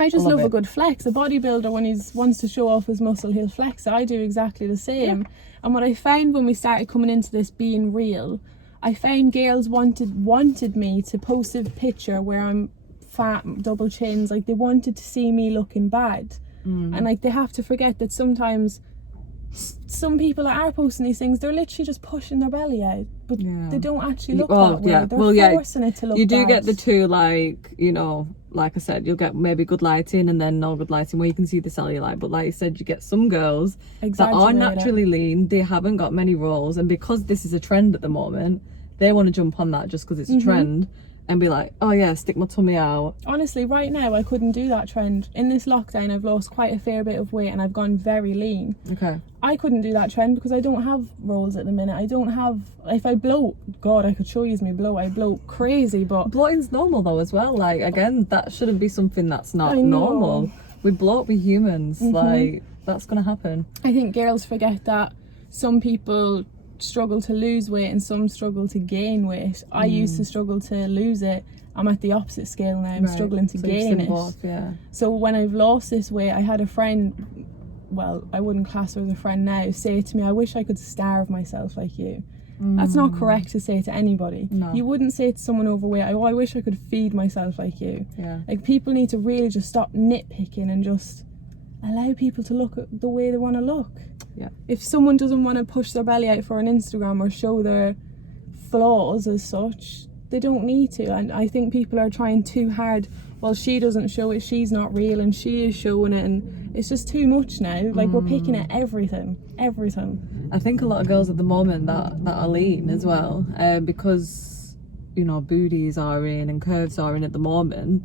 I just love a good flex. A bodybuilder, when he wants to show off his muscle, he'll flex. I do exactly the same. And what I found when we started coming into this being real, I found girls wanted me to post a picture where I'm fat, double chins, like they wanted to see me looking bad. And like they have to forget that sometimes some people that are posting these things, they're literally just pushing their belly out, but they don't actually look that way. They're forcing it to look you do bad. get the two, like, you know, like I said, you'll get maybe good lighting and then no good lighting where you can see the cellulite, but like you said, you get some girls that are naturally lean, they haven't got many rolls, and because this is a trend at the moment, they want to jump on that just because it's a trend and be like, oh yeah, stick my tummy out. Honestly, right now I couldn't do that trend. In this lockdown I've lost quite a fair bit of weight and I've gone very lean. Okay. I couldn't do that trend because I don't have rolls at the minute. I don't have, if I bloat, God, I could show you me bloat. I bloat crazy, but bloating's normal though as well. Like, again, that shouldn't be something that's not normal. We bloat, we humans. Like, that's gonna happen. I think girls forget that some people struggle to lose weight and some struggle to gain weight. I used to struggle to lose it. I'm at the opposite scale now. I'm struggling to gain it. Both, so when I've lost this weight, I had a friend, well, I wouldn't class her as a friend now, say to me, I wish I could starve myself like you. That's not correct to say to anybody. No. You wouldn't say to someone overweight, oh, I wish I could feed myself like you. Like, people need to really just stop nitpicking and just allow people to look the way they want to look. If someone doesn't want to push their belly out for an Instagram or show their flaws as such, they don't need to. And I think people are trying too hard. Well, she doesn't show it, she's not real, and she is showing it, and it's just too much now. Like, we're picking at everything. I think a lot of girls at the moment that are lean as well, because, you know, booties are in and curves are in at the moment,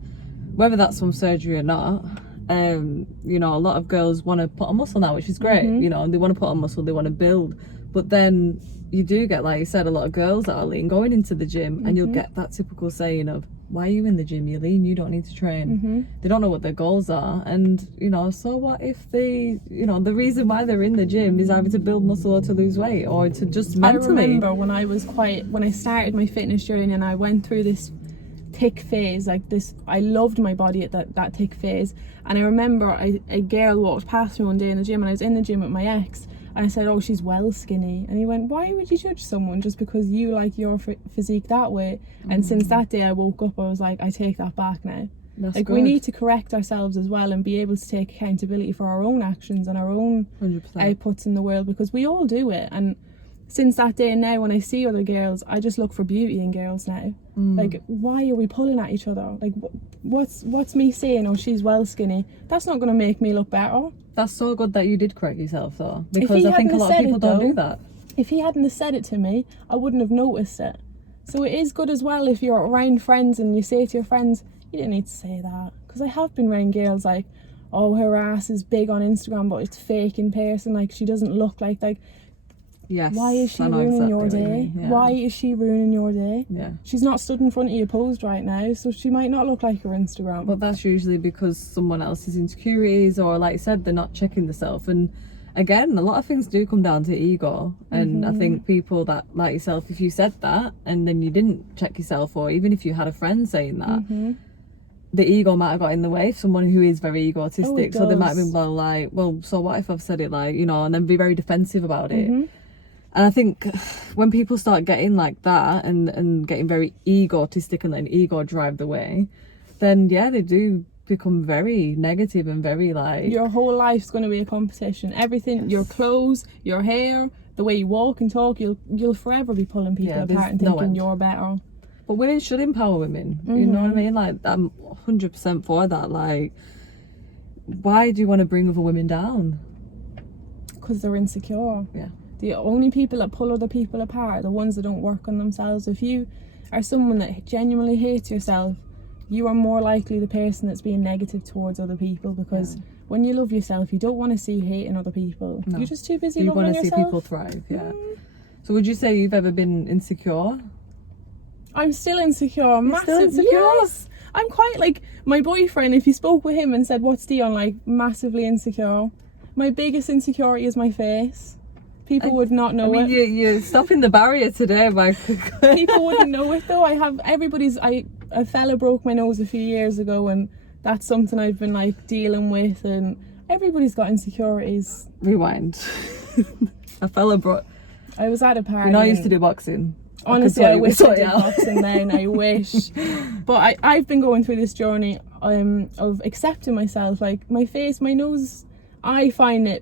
whether that's from surgery or not. You know, a lot of girls want to put on muscle now, which is great. You know, they want to put on muscle, they want to build, but then you do get, like you said, a lot of girls that are lean going into the gym, and you'll get that typical saying of, why are you in the gym? You're lean, you don't need to train. They don't know what their goals are, and, you know, so what if they, you know, the reason why they're in the gym is either to build muscle or to lose weight or to just mentally. I remember when I started my fitness journey and I went through this thick phase, like this, I loved my body at that thick phase, and I remember a girl walked past me one day in the gym, and I was in the gym with my ex, and I said, oh, she's well skinny, and he went, why would you judge someone just because you like your physique that way? And since that day I woke up, I was like, I take that back now. That's like, good. We need to correct ourselves as well and be able to take accountability for our own actions and our own 100% outputs in the world, because we all do it. And since that day and now, when I see other girls, I just look for beauty in girls now. Like, why are we pulling at each other? Like, what's me saying, oh, she's well skinny? That's not going to make me look better. That's so good that you did correct yourself though, because I think a lot of people don't do that. If he hadn't have said it to me, I wouldn't have noticed it. So it is good as well if you're around friends and you say to your friends, you didn't need to say that. Because I have been around girls like, oh, her ass is big on Instagram but it's fake in person, like she doesn't look like yes, why is she ruining your day? Why is she ruining your day? She's not stood in front of you posed right now, so she might not look like her Instagram. But that's usually because someone else's insecurities, or like you said, they're not checking themselves. And again, a lot of things do come down to ego, and I think people that like yourself, if you said that and then you didn't check yourself, or even if you had a friend saying that, the ego might have got in the way. Someone who is very egotistic, so they might have been like, well, so what if I've said it, like, you know, and then be very defensive about it. And I think when people start getting like that and getting very egotistic and letting ego drive the way, then they do become very negative and very like... Your whole life's going to be a competition. Everything, your clothes, your hair, the way you walk and talk, you'll forever be pulling people apart and thinking you're better. But women should empower women, you know what I mean? Like, I'm 100% for that. Like, why do you want to bring other women down? Because they're insecure. The only people that pull other people apart are the ones that don't work on themselves. If you are someone that genuinely hates yourself, you are more likely the person that's being negative towards other people, because when you love yourself, you don't want to see hate in other people. No. You're just too busy loving yourself. You want to see people thrive, So would you say you've ever been insecure? I'm still insecure. Massively. Yes. I'm quite like, my boyfriend, if you spoke with him and said, what's Dione, like, massively insecure. My biggest insecurity is my face. People would not know it. You're stopping the barrier today, Mike. People wouldn't know it though. A fella broke my nose a few years ago, and that's something I've been like dealing with, and everybody's got insecurities. Rewind. A fella broke... I was at a party. You know, I used to do boxing. Honestly, I wish I sort it did out. boxing then. I wish. But I've been going through this journey of accepting myself. Like my face, my nose, I find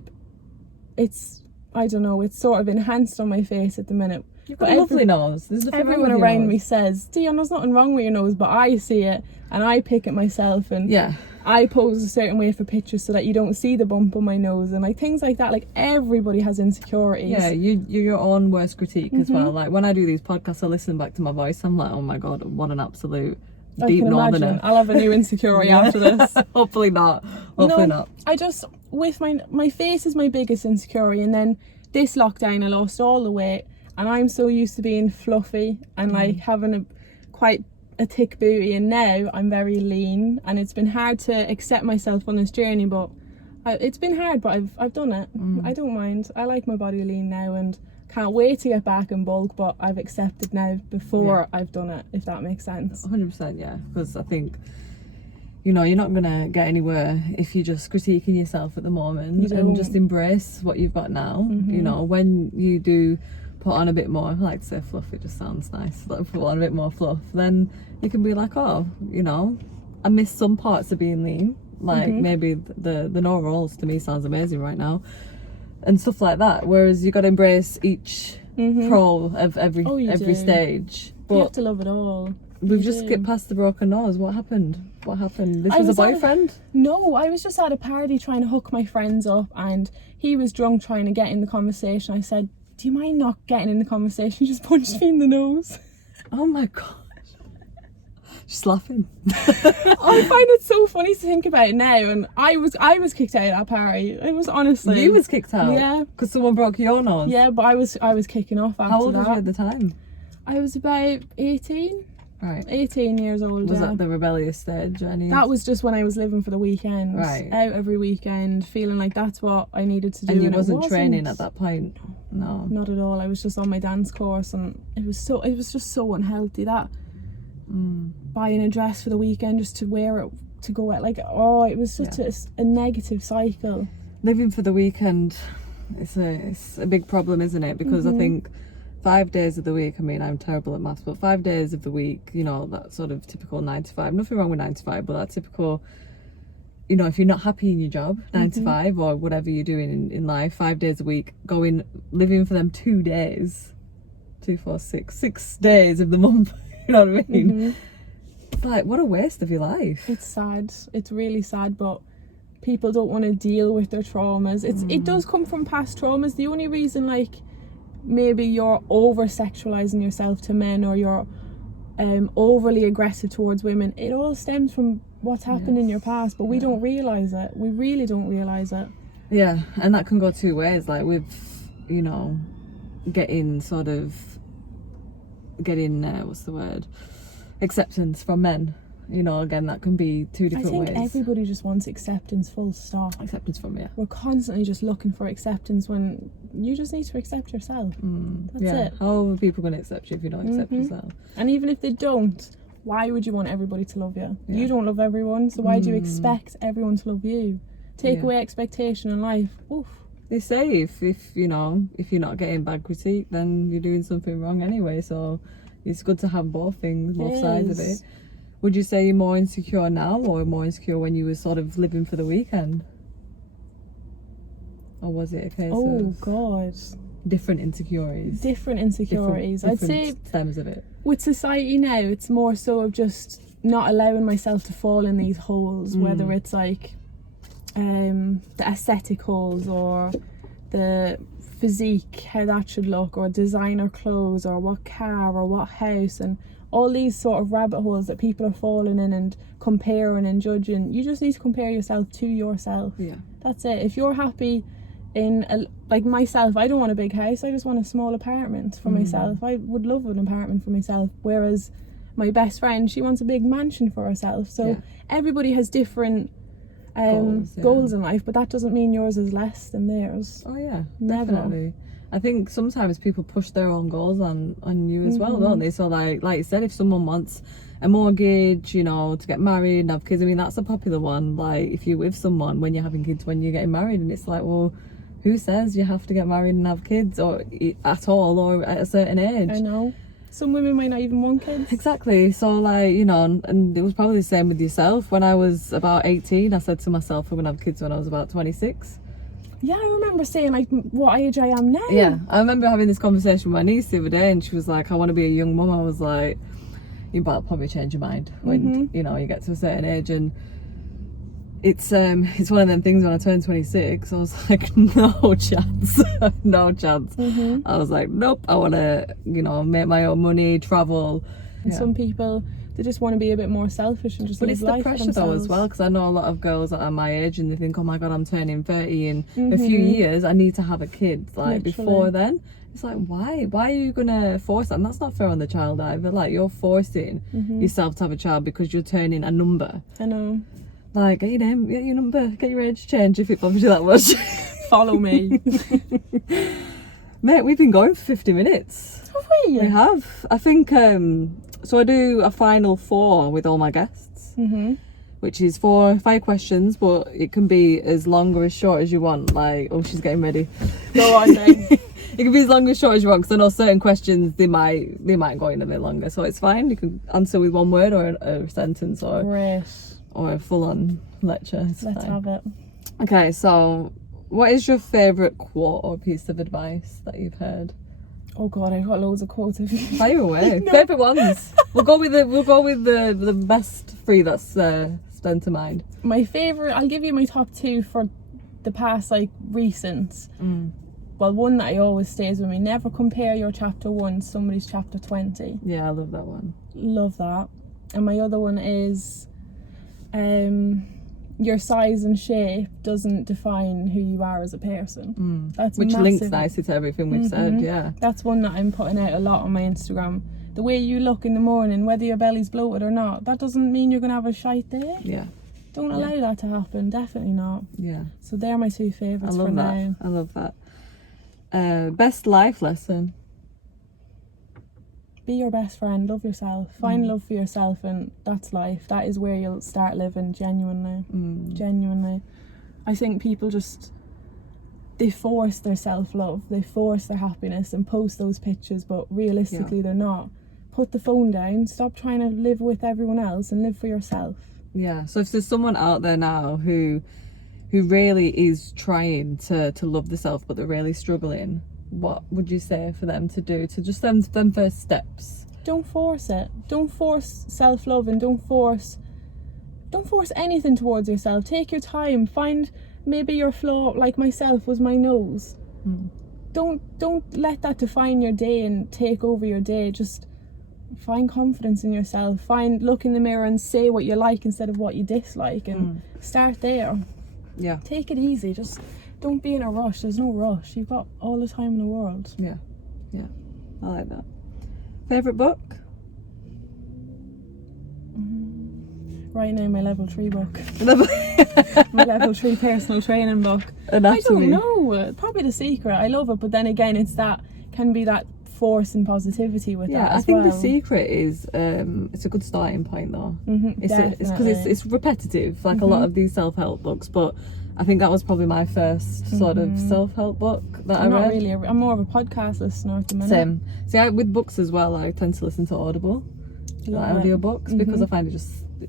it's I don't know, it's sort of enhanced on my face at the minute. You've got a lovely nose. There's nothing Everyone wrong with your around nose. me says, Dione, there's nothing wrong with your nose, but I see it and I pick at myself and Yeah. I pose a certain way for pictures so that you don't see the bump on my nose and like things like that. Like everybody has insecurities. Yeah, you're your own worst critique as well. Like when I do these podcasts, I listen back to my voice. I'm like, oh my god, what an absolute I deep can imagine. northerner. I'll have a new insecurity after this. Hopefully not. Hopefully No, not. I just, with my face is my biggest insecurity, and then this lockdown I lost all the weight and I'm so used to being fluffy and like having quite a thick booty, and now I'm very lean and it's been hard to accept myself on this journey, but it's been hard, but I've done it. I don't mind. I like my body lean now and can't wait to get back in bulk, but I've accepted now before I've done it, if that makes sense. 100%, yeah. Because I think, you know, you're not gonna get anywhere if you're just critiquing yourself at the moment You and don't. just embrace what you've got now. You know, when you do put on a bit more, I like to say fluff, it just sounds nice, like put on a bit more fluff, then you can be like, oh, you know, I miss some parts of being lean, like maybe the no rolls to me sounds amazing right now and stuff like that, whereas you got to embrace each pro of every do. stage. You have But to love it all. we've You just do. skipped past the broken nose. What happened? This I was a was at a- boyfriend? No, I was just at a party trying to hook my friends up and he was drunk trying to get in the conversation. I said, do you mind not getting in the conversation? He just punched me in the nose. Oh my god. She's laughing. I find it so funny to think about it now, and I was kicked out at that party. It was honestly. You was kicked out? Yeah. Because someone broke your nose? Yeah, but I was kicking off after How old that. was you at the time? I was about 18. Right. 18 years old. Was yeah. that the rebellious stage? That was just when I was living for the weekend. Right. Out every weekend, feeling like that's what I needed to do. And you it wasn't training at that point? No. Not at all. I was just on my dance course, and it was just so unhealthy. That buying a dress for the weekend just to wear it to go out, like, oh, it was such a negative cycle. Living for the weekend, it's a big problem, isn't it? Because I think 5 days of the week, I mean, I'm terrible at maths, but 5 days of the week, you know, that sort of typical 9 to 5, nothing wrong with 9 to 5, but that typical, you know, if you're not happy in your job, 9 to 5 or whatever you're doing in life, 5 days a week, living for them 2 days, 2, 4, 6 days of the month, you know what I mean? It's like, what a waste of your life. It's sad. It's really sad, but people don't want to deal with their traumas. It does come from past traumas. The only reason, like, maybe you're over sexualizing yourself to men, or you're overly aggressive towards women, it all stems from what's happened in your past, but we don't realize it. We really don't realize it. Yeah, and that can go two ways, like with, you know, getting what's the word, acceptance from men, you know, again, that can be two I different think ways. everybody just wants acceptance, full stop. Acceptance from, yeah. We're constantly just looking for acceptance when you just need to accept yourself. That's Yeah, it. how are people going to accept you if you don't accept yourself? And even if they don't, why would you want everybody to love you? You don't love everyone, so why do you expect everyone to love you? Take away expectation in life. Oof. They say if you know, if you're not getting bad critique, then you're doing something wrong anyway, so it's good to have both things, both sides of it. Would you say you're more insecure now, or more insecure when you were sort of living for the weekend? Or was it a case of God, different insecurities? different insecurities. I'd say stems of it. with society now, it's more so of just not allowing myself to fall in these holes, whether it's like the aesthetic holes, or the physique, how that should look, or designer clothes, or what car, or what house, and all these sort of rabbit holes that people are falling in and comparing and judging. You just need to compare yourself to yourself. Yeah. That's it. If you're happy in like myself, I don't want a big house, I just want a small apartment for myself. I would love an apartment for myself, whereas my best friend, she wants a big mansion for herself. So everybody has different goals in life, but that doesn't mean yours is less than theirs. Oh yeah, Never. definitely. I think sometimes people push their own goals on you as well, don't they? So like you said, if someone wants a mortgage, you know, to get married and have kids, I mean, that's a popular one. Like, if you're with someone when you're having kids, when you're getting married, and it's like, well, who says you have to get married and have kids, or at all, or at a certain age? I know. Some women might not even want kids. Exactly. So like, you know, and it was probably the same with yourself. When I was about 18, I said to myself I'm gonna have kids when I was about 26. Yeah, I remember saying like what age I am now. Yeah, I remember having this conversation with my niece the other day, and she was like, I want to be a young mum. I was like, you better probably change your mind when you know you get to a certain age. And it's one of them things. When I turned 26, I was like, no chance. No chance. I was like, nope, I want to, you know, make my own money, travel. And some people, they just want to be a bit more selfish and just But live it's the life for pressure though as themselves. well, because I know a lot of girls that are my age and they think, oh my god, I'm turning 30 in a few years, I need to have a kid. Like before then, it's like, why are you gonna force that? And that's not fair on the child either. Like, you're forcing yourself to have a child because you're turning a number. I know. Like, get your name, get your number, get your age changed if it bothers you that much. Follow me. Mate, we've been going for 50 minutes. Have we? We have. I think so I do a final 4 with all my guests, which is 4 5 questions, but it can be as long or as short as you want. Like, oh, she's getting ready. Go on then. It can be as long or as short as you want, because I know certain questions they might go in a bit longer, so it's fine. You can answer with one word or a sentence or Great. or a full-on lecture. It's Let's fine. have it. Okay, so what is your favourite quote or piece of advice that you've heard? Oh god, I've got loads of quotes. Fire away. Favourite ones. We'll go with the best 3 that's stand to mind. My favourite, I'll give you my top 2 for the past, like, recent. Well, one that I always stays with me: never compare your chapter 1 to somebody's chapter 20. Yeah, I love that one. Love that. And my other one is your size and shape doesn't define who you are as a person. That's Which massive. links nicely to everything we've said. Yeah. That's one that I'm putting out a lot on my Instagram. The way you look in the morning, whether your belly's bloated or not, that doesn't mean you're gonna have a shite day. Yeah. Don't allow that to happen. Definitely not. Yeah. So they're my 2 favourites I for love that. now. I love that. Best life lesson. Be your best friend. Love yourself. Find love for yourself, and that's life. That is where you'll start living genuinely. Genuinely. I think people just, they force their self-love, they force their happiness and post those pictures, but realistically they're not. Put the phone down, stop trying to live with everyone else and live for yourself. Yeah. So if there's someone out there now who really is trying to love themselves, but they're really struggling, what would you say for them to do, to just them first steps? Don't force it. Don't force self-love, and don't force anything towards yourself. Take your time. Find maybe your flaw, like myself was my nose. Don't let that define your day and take over your day. Just find confidence in yourself. Look in the mirror and say what you like instead of what you dislike, and start there. Yeah. Take it easy. Just don't be in a rush. There's no rush. You've got all the time in the world. Yeah. Yeah. I like that. Favourite book? Right now, my level 3 book. My level 3 personal training book. Anatomy. I don't know. Probably The Secret. I love it, but then again, can be that force and positivity with that Yeah, as I think well. The Secret is it's a good starting point though. It's because Definitely. it's repetitive, like a lot of these self-help books, but I think that was probably my first sort of self-help book that I I'm read. not really. I'm more of a podcast listener at the minute. Same. See, with books as well, I tend to listen to Audible, like Love it. audiobooks, because I find it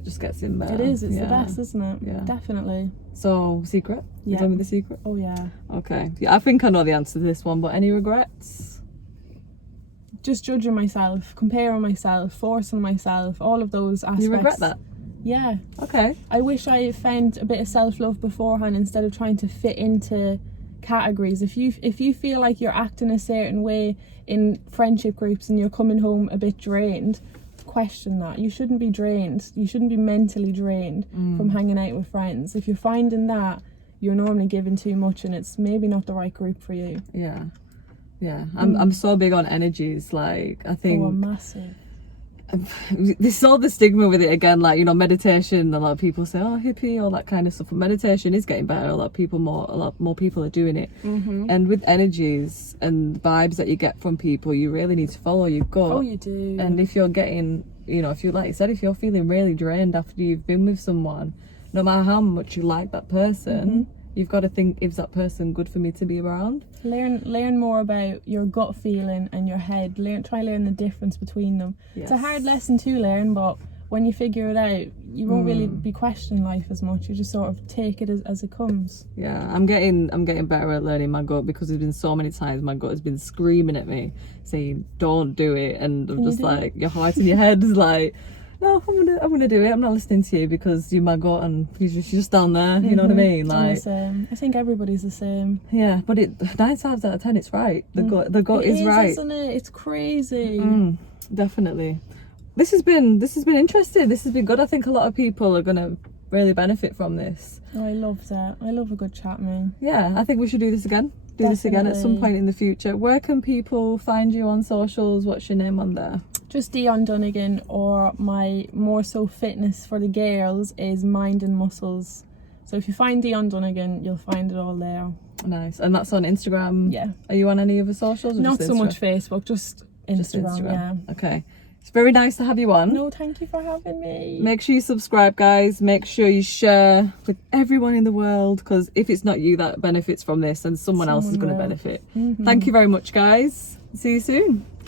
just gets in there. It is. It's the Yeah. best, isn't it? Yeah. Definitely. So, Secret? You Yeah. done with The Secret? Oh yeah. Okay. Yeah, I think I know the answer to this one, but any regrets? Just judging myself, comparing myself, forcing myself, all of those aspects. You regret that? Yeah. Okay. I wish I found a bit of self-love beforehand instead of trying to fit into categories. If you feel like you're acting a certain way in friendship groups and you're coming home a bit drained, question that. You shouldn't be drained. You shouldn't be mentally drained from hanging out with friends. If you're finding that, you're normally giving too much and it's maybe not the right group for you. Yeah. Yeah. I'm so big on energies. Like, I think Oh, massive. there's all the stigma with it again, like, you know, meditation, a lot of people say, oh, hippie, all that kind of stuff, but meditation is getting better. A lot more people are doing it. And with energies and vibes that you get from people, you really need to follow your gut. Oh, you do. And if you're getting, you know, if you, like you said, if you're feeling really drained after you've been with someone, no matter how much you like that person, you've got to think, is that person good for me to be around? Learn more about your gut feeling and your head. Try learn the difference between them. It's a hard lesson to learn, but when you figure it out, you won't really be questioning life as much. You just sort of take it as it comes. Yeah, I'm getting better at learning my gut, because there's been so many times my gut has been screaming at me saying don't do it, and I'm just like, your heart in your head is like, no, I'm gonna do it. I'm not listening to you because you're my gut and you're just down there. You know what I mean? I'm the Like, same. I think everybody's the same. yeah, but 9 times out of 10 it's right. The gut It is right. Isn't it? It's crazy. Definitely. This has been interesting. This has been good. I think a lot of people are gonna really benefit from this. Oh, I love that. I love a good chat, man. Yeah, I think we should do this again. This again at some Definitely. point in the future. Where can people find you on socials? What's your name on there? Just Dione Donegan, or my more so fitness for the girls is Mind and Muscles. So if you find Dione Donegan, you'll find it all there. Nice. And that's on Instagram? Yeah. Are you on any other socials? Or Not just so Instagram? much Facebook, just Instagram. Yeah. Okay. It's very nice to have you on. No, thank you for having me. Make sure you subscribe, guys. Make sure you share with everyone in the world, because if it's not you that benefits from this, then someone else is going to will. benefit. Thank you very much, guys. See you soon.